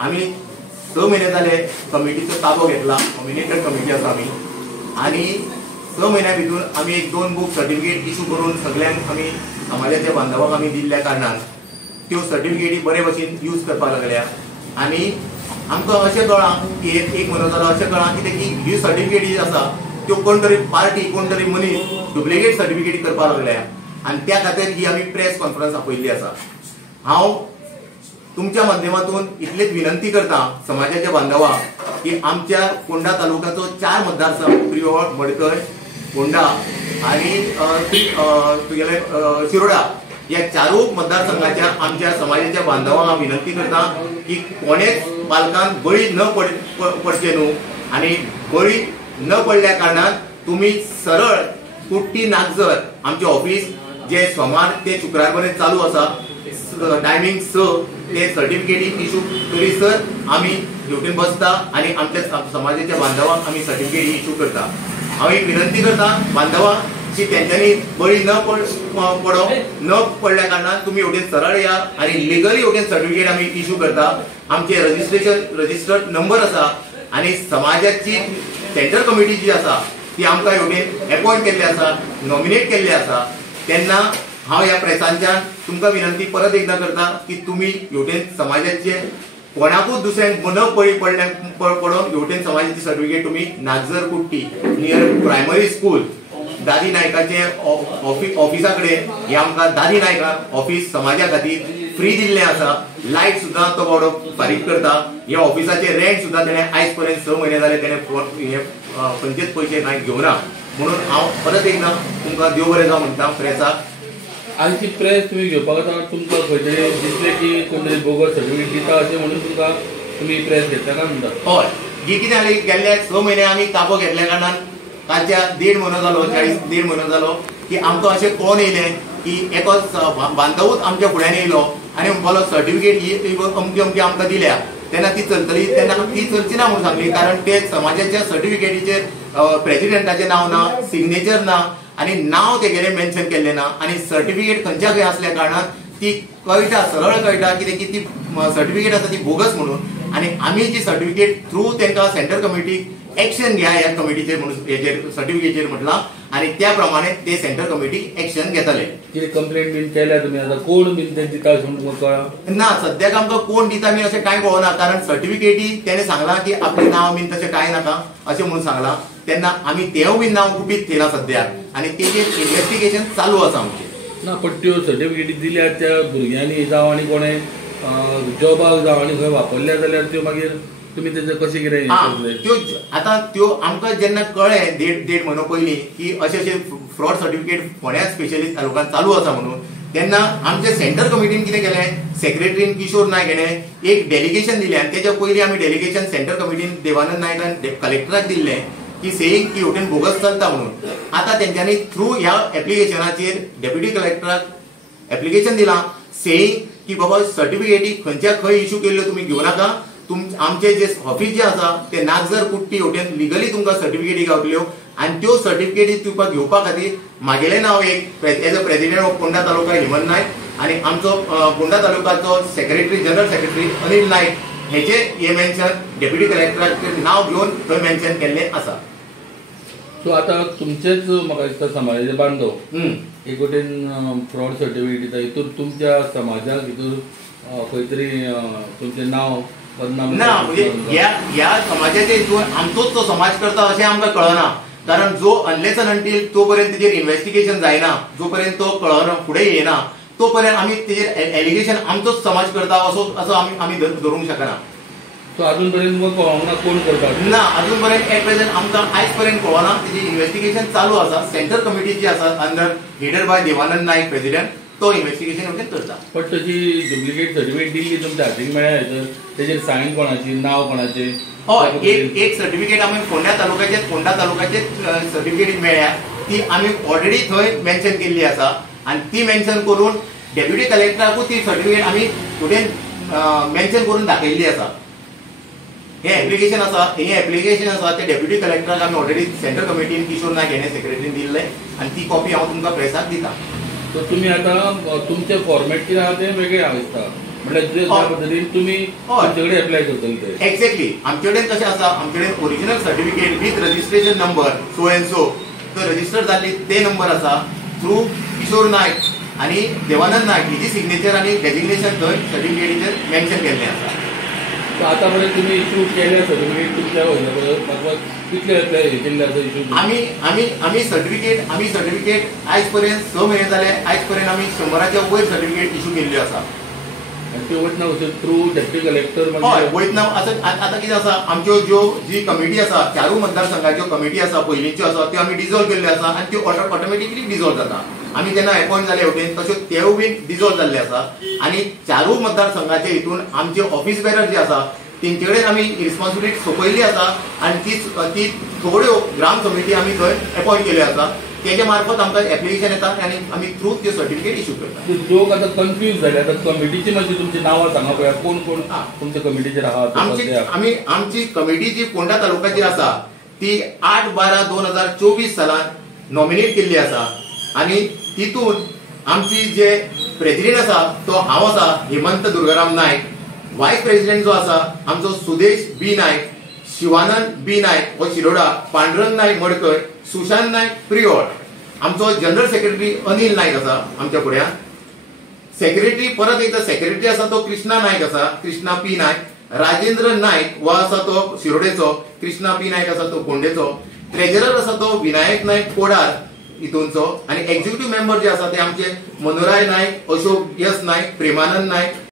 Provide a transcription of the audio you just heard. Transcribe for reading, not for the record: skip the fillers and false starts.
आम्ही 6 महिने झाले कमिटीचो ताबो घेतला, नॉमिनेटेड कमिटी आसा आमी, आणि 6 महिन्या भितर आमी एक 2 बुक सर्टिफिकेट इशू करून सगळ्यांक आमी समाजाच्या बांधवांक आमी दिल्ल्या कारणान त्यो सर्टिफिकेटी बरे भशेन यूज करपाक लागल्या। आणि आमकां अशें कळ्ळां की एक म्हयनो जालो अशें कळ्ळां कितें की ही सर्टिफिकेट जी आसा त्यो कोण तरी पार्टी कोण तरी मनीस डुप्लिकेट सर्टिफिकेट करपाक लागल्या, आणि त्या खातीर ही आमी प्रेस कॉन्फरन्स आपयल्ली आसा। हांव तुमच्या माध्यमातून इतलेच विनंती करता समाजाच्या बांधवांक की आमच्या फोंडा तालुक्याचो 4 मतदारसंघ प्रियोळ, मडकय, फोंडा आणि तुगेले शिरोडा या 4 मतदारसंघाच्या आमच्या समाजाच्या बांधवांक हांव विनंती करता की कोणेच पालकांक बळी न पडचे न्हू, आणि बळी न पडल्या कारणान तुम्ही सरळ कुट्टी नागजर आमचे ऑफिस जे सोमार ते शुक्रार पर्यंत चालू आसा, टायमिंग 6 ते सर्टिफिकेटी इशू करीसर आमी ड्युटीन बसता आणि आमच्या समाजाच्या बांधवांक आमी सर्टिफिकेट इशू करता। हांव एक विनंती करता बांधवांक की त्यांच्यानी बळी न पडल्या कारणान तुम्ही हेवटेन सरळ या आणि लिगली हेवटेन सर्टिफिकेट आमी इशू करता। आमचे रजिस्टर्ड नंबर आसा आणि समाजाची सेंट्रल कमिटी जी आसा ती आमकां हेवटेन अपॉइंट केल्ली आसा, नॉमिनेट केल्ली आसा। तेन्ना हांव ह्या प्रेसांच्यान तुमकां विनंती परत एकदा करता की तुम्ही हेवटेन समाजाचे कोणाकूच दुसऱ्यांक न बळी पडून हेवटेन समाजाची सर्टिफिकेट तुम्ही नागजर कुट्टी नियर प्रायमरी स्कूल दादी नायकाचे ऑफिसा कडेन हे आमकां दादी नायका ऑफिस समाजा खातीर फ्री दिल्लें आसा। लायट सुद्दां तो बावडो फारीक करता। ह्या ऑफिसाचे रेंट सुद्दां तेणें आयज पर्यंत 6 महिने जाले तेणें खंयचेच पयशे कांय घेवना। म्हणून हांव परत एकदा तुमकां देव बरें जावं म्हणटा प्रेसाक। आमची प्रेस तुम्ही घेवपाक आता तुमकां खंय तरी दिसलें की कोण तरी बोगस सर्टिफिकेट दिता अशें म्हणून तुमकां तुमी प्रेस घेतला काय म्हणटा? हय, ही कितें जालें गेल्ले 6 महिने आमी ताबो घेतल्या कारणान कालच्या 1.5 म्हयनो जालो 1.5 म्हयनो जालो की आमकां अशें कळोन येयलें की एक बांधवूच आमच्या फुड्यान येयलो आनी म्हणपालो सर्टिफिकेट ही अमकी अमकी आमकां दिल्या, तेन्ना ती चलतली, तेन्ना ती चलची ना म्हणून सांगली। कारण ते समाजाच्या सर्टिफिकेटीचेर प्रेसिडेंटाचें नांव ना, सिग्नेचर ना आणि नाव तेगेलें मेन्शन केल्लें ना, आणि सर्टिफिकेट खंयच्या खंय असल्या कारणान ती कळटा, सरळ कळटा कितें की ती सर्टिफिकेट आसा ती बोगस म्हणून। आणि आमी जी सर्टिफिकेट थ्रू तेंकां सेंट्रल कमिटीक एक्शन घ्या ह्या कमिटीचेर म्हणून हेचेर सर्टिफिकेटचेर म्हटलां, आणि त्या प्रमाणे ते सेंट्रल कमिटी एक्शन घेतले। कितें कंप्लेंट बीन केल्या तुमी आतां कोण बीन ते दिता अशें तुमकां कळ्ळां ना? सद्याक आमकां कोण दिता बीन अशें कांय कळना, कारण सर्टिफिकेटी तेणें सांगलां की आपलें नांव बीन तशें कांय नाका अशें म्हणून सांगलां। तेन्ना आमी तें बीन नांव गुपीत केलां सद्याक, आणि तेजेर इन्व्हेस्टिगेशन चालू आसा आमचें। ना पण त्यो सर्टिफिकेटी दिल्या त्या भुरग्यांनी जावं आनी कोणें जॉबाक जावं आनी खंय वापरल्या जाल्यार त्यो मागीर तुम्ही तेजें कशें कितें त्यो आतां त्यो आमकां जेन्ना कळ्ळें 1.5 म्हयनो पयलीं की अशें फ्रॉड सर्टिफिकेट फोंड्या स्पेशलिस्ट तालुक्यात चालू आसा म्हणून, तेन्ना आमच्या सेंट्रल कमिटीन कितें केलें, सेक्रेटरीन किशोर नायक हेणें एक डेलिगेशन दिलें, आनी तेच्या पयलीं आमी डेलिगेशन सेंट्रल कमिटीन देवानंद नायकान कलेक्टराक दिल्लें की सेयींग की हेवटेन बोगस चलता म्हणून। आतां तेंच्यांनी थ्रू ह्या एप्लिकेशनाचेर डेप्युटी कलेक्टराक एप्लिकेशन दिलां सेयींग की बाबा सर्टिफिकेटी खंयच्या खंय इशू केल्ल्यो तुमी घेवं नाका, आमचे जे ऑफिस जे आसा ते नागजर कुट्टी हेवटेन लिगली तुमकां सर्टिफिकेटी गावतल्यो, आणि त्यो सर्टिफिकेटी तुमकां घेवपा खातीर म्हागेलें नांव एक as a president of Ponda taluka Hemant Naik, आणि आमचो फोंडा तालुकाचो secretary general secretary Anil Naik हेचे हे मेन्शन डेप्युटी कलेक्टराचें नांव घेवन थंय मेन्शन केल्लें आसा। सो आतां तुमचेच म्हाका दिसता समाजाचे बांधव एक वटेन फ्रॉड सर्टिफिकेट दिता, हितूर तुमच्या समाजाक हितूर खंय तरी तुमचें नांव बदनाम ना, म्हणजे ह्या समाजाच्या हितून आमचोच तो समाज करता अशें आमकां कळना। कारण जो अनलेस अँड अंटील तो पर्यंत तेजेर इन्व्हेस्टिगेशन जायना, जो पर्यंत तो कळना फुडें येना तो पर्यंत आमी तेजेर एलिगेशन आमचोच समाज करता असो आमी धरूंक शकना। सो अजून पर्यंत तुमकां कळोंक ना कोण करपाक ना, अजून पर्यंत एट प्रेझेंट आमकां आयज पर्यंत कळना। तेजी इन्व्हेस्टिगेशन चालू आसा, सेंट्रल कमिटी जी आसा under headed by Devanand Naik president, तो इन्व्हेस्टिगेशन वगैरे करता। पण त्याची डुप्लिकेट सर्टिफिकेट दिल्ली तुमच्या हातीक मेळ्ळ्या तर तेजेर सायन कोणाची, नाव कोणाचे? हय, एक सर्टिफिकेट आमी फोंडा तालुक्याचे सर्टिफिकेट मेळ्ळ्या, ती आमी ऑलरेडी थंय मेन्शन केल्ली आसा, आणि ती मेन्शन करून डेप्युटी कलेक्टराकूच ती सर्टिफिकेट आमी फुडें मेन्शन करून दाखयल्ली आसा। हे एप्लिकेशन आसा ते डेप्युटी कलेक्टराक आमी ऑलरेडी सेंट्रल कमिटीन किशोर नायक हेणें सेक्रेटरीन दिल्लें, आणि ती कॉपी हांव तुमकां प्रेसाक दिता। तर तुम्ही आता तुमचे फॉर्मेट कितें आहा तें वेगळें आहा दिसता, म्हणजे ज्या पद्धतीने तुम्ही तुमच्याकडे अप्लाय करतले ते एक्झॅक्टली आमचे कडेन कशें आसा, आमचे कडेन original certificate with registration number so and so तो रजिस्टर जाल्ली ते नंबर आसा थ्रू किशोर नायक आनी देवानंद नायक हेजी सिग्नेचर आनी डेजिग्नेशन थंय सर्टिफिकेटीचेर मेन्शन केल्लें आसा. आता पर्यंत तुम्ही इश्यू केल्या सर्टिफिकेट तुमच्या कितले अप्लाय केल्ले आसा इश्यू? आमी सर्टिफिकेट आयज पर्यंत 6 म्हयने जाले, आयज पर्यंत आमी 100च्या वयर सर्टिफिकेट इश्यू केल्ली आसा. ते वयतना थ्रू डेप्युटी कलेक्टर हय वयतना आतां कितें आसा, आमच्यो जी कमिटी आसा, 4 मतदारसंघाच्यो कमिटी आसा पयलींच्यो आसा त्यो आमी डिजॉल्व केल्ल्यो आसा आनी त्यो ऑटोमॅटिकली डिजॉल्व जाता. आमी जेन्ना अपॉइंट जाले वटेन तश्यो त्यो बीन डिजॉल्व जाल्ले आसा आनी 4 मतदारसंघाचे हितून आमचे ऑफिस बेरर जे आसा तेंचे कडेन आमी रिस्पॉन्सिबिलिटी सोंपयल्ली आसा आनी ती थोड्यो ग्राम कमिटी आमी थंय अपॉइंट केल्यो आसा. तेजे मार्फत आमकां एप्लिकेशन येता आनी आमी थ्रू त्यो सर्टिफिकेट इश्यू करता. लोक आतां कन्फ्यूज जाले. आतां कमिटीची मातशी तुमची नांवां सांगा पळया, कोण कोण तुमच्या कमिटीचेर आहात? आमची कमिटी जी फोंडा तालुक्याचेर आसा ती 8/12/2024 सालान नॉमिनेट केल्ली आसा आनी तितून आमची जे प्रेसिडेंट आसा तो हांव आसा हेमंत दुर्गाराम नायक. वायस प्रेसिडेंट जो आसा आमचो सुदेश बी नायक, शिवानंद बी नायक हो शिरोडा, पांडुरंग नायक मडकय, सुशांत नायक प्रियोड. आमचो जनरल सेक्रेटरी अनिल नायक आसा आमच्या फुड्यान. सेक्रेटरी परत एकदा सेक्रेटरी आसा तो कृष्णा नायक आसा, कृष्णा पी नायक. राजेंद्र नायक हो आसा तो शिरोडेचो, कृष्णा पी नायक आसा तो फोंडेचो. ट्रेजरर आसा तो विनायक नायक कोडार हितूनचो आनी एक्झिक्युटिव्ह मेंबर जे आसा ते आमचे मनोराय नायक, अशोक यस नायक, प्रेमानंद नायक,